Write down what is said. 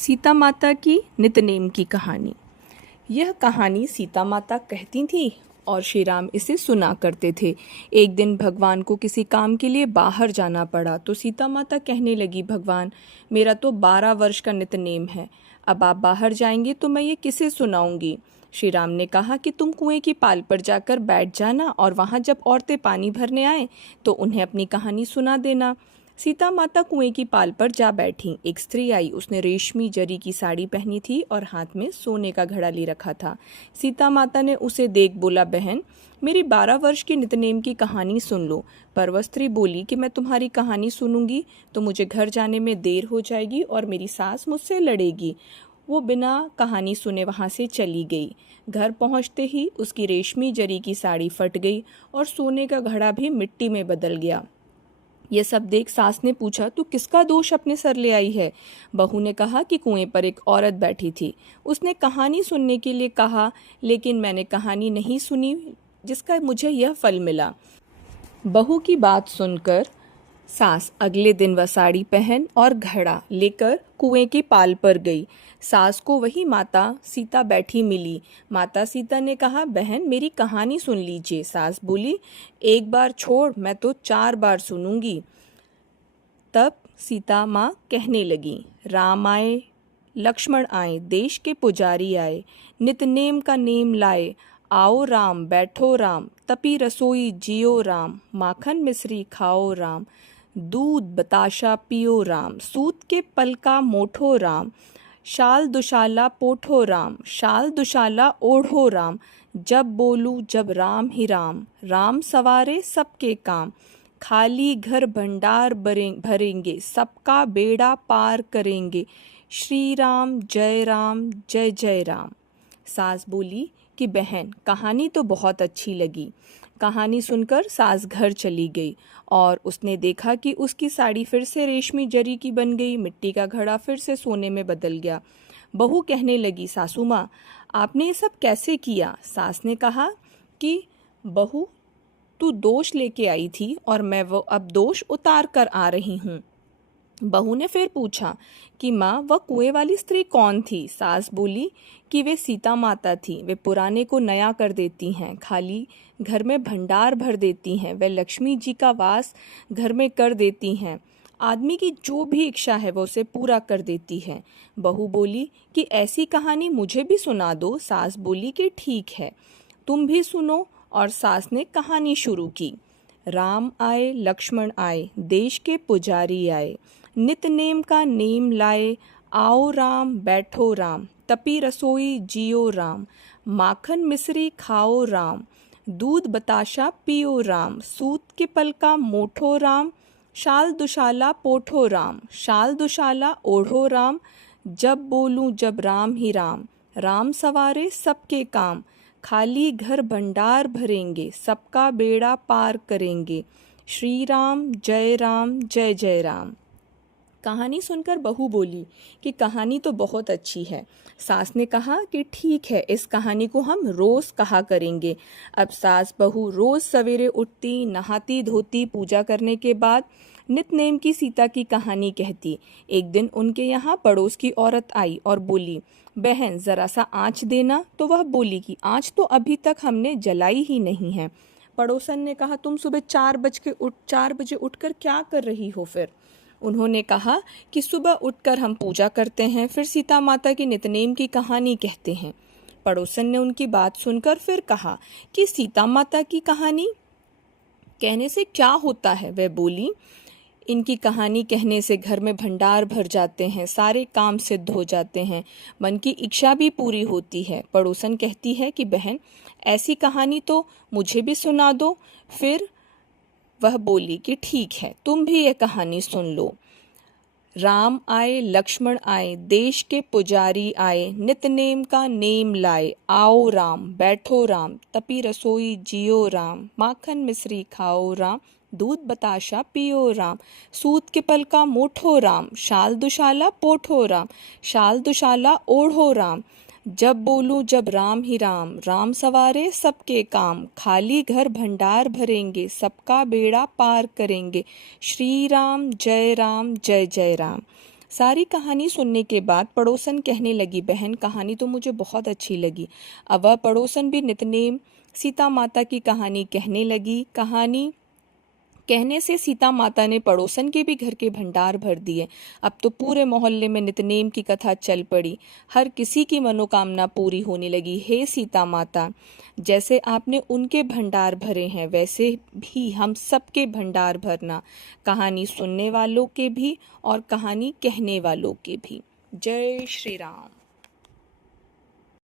सीता माता की नितनेम की कहानी। यह कहानी सीता माता कहती थी और श्री राम इसे सुना करते थे। एक दिन भगवान को किसी काम के लिए बाहर जाना पड़ा तो सीता माता कहने लगी, भगवान मेरा तो 12 वर्ष का नितनेम है, अब आप बाहर जाएंगे तो मैं ये किसे सुनाऊंगी। श्री राम ने कहा कि तुम कुएं की पाल पर जाकर बैठ जाना और वहाँ जब औरतें पानी भरने आए तो उन्हें अपनी कहानी सुना देना। सीता माता कुएं की पाल पर जा बैठी। एक स्त्री आई, उसने रेशमी जरी की साड़ी पहनी थी और हाथ में सोने का घड़ा ले रखा था। सीता माता ने उसे देख बोला, बहन मेरी 12 वर्ष की नितनेम की कहानी सुन लो। पर वह स्त्री बोली कि मैं तुम्हारी कहानी सुनूंगी तो मुझे घर जाने में देर हो जाएगी और मेरी सास मुझसे लड़ेगी। वो बिना कहानी सुने वहाँ से चली गई। घर पहुँचते ही उसकी रेशमी जरी की साड़ी फट गई और सोने का घड़ा भी मिट्टी में बदल गया। ये सब देख सास ने पूछा, तू किसका दोष अपने सर ले आई है। बहू ने कहा कि कुएं पर एक औरत बैठी थी, उसने कहानी सुनने के लिए कहा, लेकिन मैंने कहानी नहीं सुनी जिसका मुझे यह फल मिला। बहू की बात सुनकर सास अगले दिन वह साड़ी पहन और घड़ा लेकर कुएं की पाल पर गई। सास को वही माता सीता बैठी मिली। माता सीता ने कहा, बहन मेरी कहानी सुन लीजिए। सास बोली, एक बार छोड़, मैं तो 4 बार सुनूंगी। तब सीता माँ कहने लगी, राम आए लक्ष्मण आए, देश के पुजारी आए, नितनेम का नेम लाए, आओ राम बैठो राम, तपी रसोई जियो राम, माखन मिश्री खाओ राम, दूध बताशा पियो राम, सूत के पलका मोठो राम, शाल दुशाला पोठो राम, शाल दुशाला ओढ़ो राम, जब बोलूं जब राम ही राम, राम सवारे सबके काम, खाली घर भंडार भरेंगे, सबका बेड़ा पार करेंगे, श्री राम जय जय राम। सास बोली कि बहन कहानी तो बहुत अच्छी लगी। कहानी सुनकर सास घर चली गई और उसने देखा कि उसकी साड़ी फिर से रेशमी जरी की बन गई, मिट्टी का घड़ा फिर से सोने में बदल गया। बहू कहने लगी, सासू माँ आपने ये सब कैसे किया। सास ने कहा कि बहू तू दोष लेके आई थी और मैं वो अब दोष उतार कर आ रही हूँ। बहू ने फिर पूछा कि माँ वह कुएं वाली स्त्री कौन थी। सास बोली कि वे सीता माता थी, वे पुराने को नया कर देती हैं, खाली घर में भंडार भर देती हैं, वे लक्ष्मी जी का वास घर में कर देती हैं, आदमी की जो भी इच्छा है वो उसे पूरा कर देती है। बहू बोली कि ऐसी कहानी मुझे भी सुना दो। सास बोली कि ठीक है, तुम भी सुनो। और सास ने कहानी शुरू की। राम आए लक्ष्मण आए, देश के पुजारी आए, नितनेम का नेम लाए, आओ राम बैठो राम, तपी रसोई जियो राम, माखन मिश्री खाओ राम, दूध बताशा पियो राम, सूत के पलका मोठो राम, शाल दुशाला पोठो राम, शाल दुशाला ओढ़ो राम, जब बोलूं जब राम ही राम, राम सवारे सबके काम, खाली घर भंडार भरेंगे, सबका बेड़ा पार करेंगे, श्री राम जय जय राम। कहानी सुनकर बहू बोली कि कहानी तो बहुत अच्छी है। सास ने कहा कि ठीक है, इस कहानी को हम रोज़ कहा करेंगे। अब सास बहू रोज़ सवेरे उठती, नहाती धोती, पूजा करने के बाद नितनेम की सीता की कहानी कहती। एक दिन उनके यहाँ पड़ोस की औरत आई और बोली, बहन ज़रा सा आँच देना। तो वह बोली कि आँच तो अभी तक हमने जलाई ही नहीं है। पड़ोसन ने कहा, तुम सुबह 4 बजे उठकर क्या कर रही हो फिर। उन्होंने कहा कि सुबह उठकर हम पूजा करते हैं, फिर सीता माता की नितनेम की कहानी कहते हैं। पड़ोसन ने उनकी बात सुनकर फिर कहा कि सीता माता की कहानी कहने से क्या होता है। वह बोली, इनकी कहानी कहने से घर में भंडार भर जाते हैं, सारे काम सिद्ध हो जाते हैं, मन की इच्छा भी पूरी होती है। पड़ोसन कहती है कि बहन ऐसी कहानी तो मुझे भी सुना दो। फिर वह बोली कि ठीक है, तुम भी ये कहानी सुन लो। राम आए लक्ष्मण आए, देश के पुजारी आए, नितनेम का नेम लाए, आओ राम बैठो राम, तपी रसोई जियो राम, माखन मिश्री खाओ राम, दूध बताशा पियो राम, सूत के पलका मोठो राम, शाल दुशाला पोठो राम, शाल दुशाला ओढ़ो राम, जब बोलूं जब राम ही राम, राम सवारे सबके काम, खाली घर भंडार भरेंगे, सबका बेड़ा पार करेंगे, श्री राम जय जय राम। सारी कहानी सुनने के बाद पड़ोसन कहने लगी, बहन कहानी तो मुझे बहुत अच्छी लगी। अब वह पड़ोसन भी नितनेम सीता माता की कहानी कहने लगी। कहानी कहने से सीता माता ने पड़ोसन के भी घर के भंडार भर दिए। अब तो पूरे मोहल्ले में नितनेम की कथा चल पड़ी। हर किसी की मनोकामना पूरी होने लगी। हे सीता माता, जैसे आपने उनके भंडार भरे हैं वैसे भी हम सबके भंडार भरना, कहानी सुनने वालों के भी और कहानी कहने वालों के भी। जय श्री राम।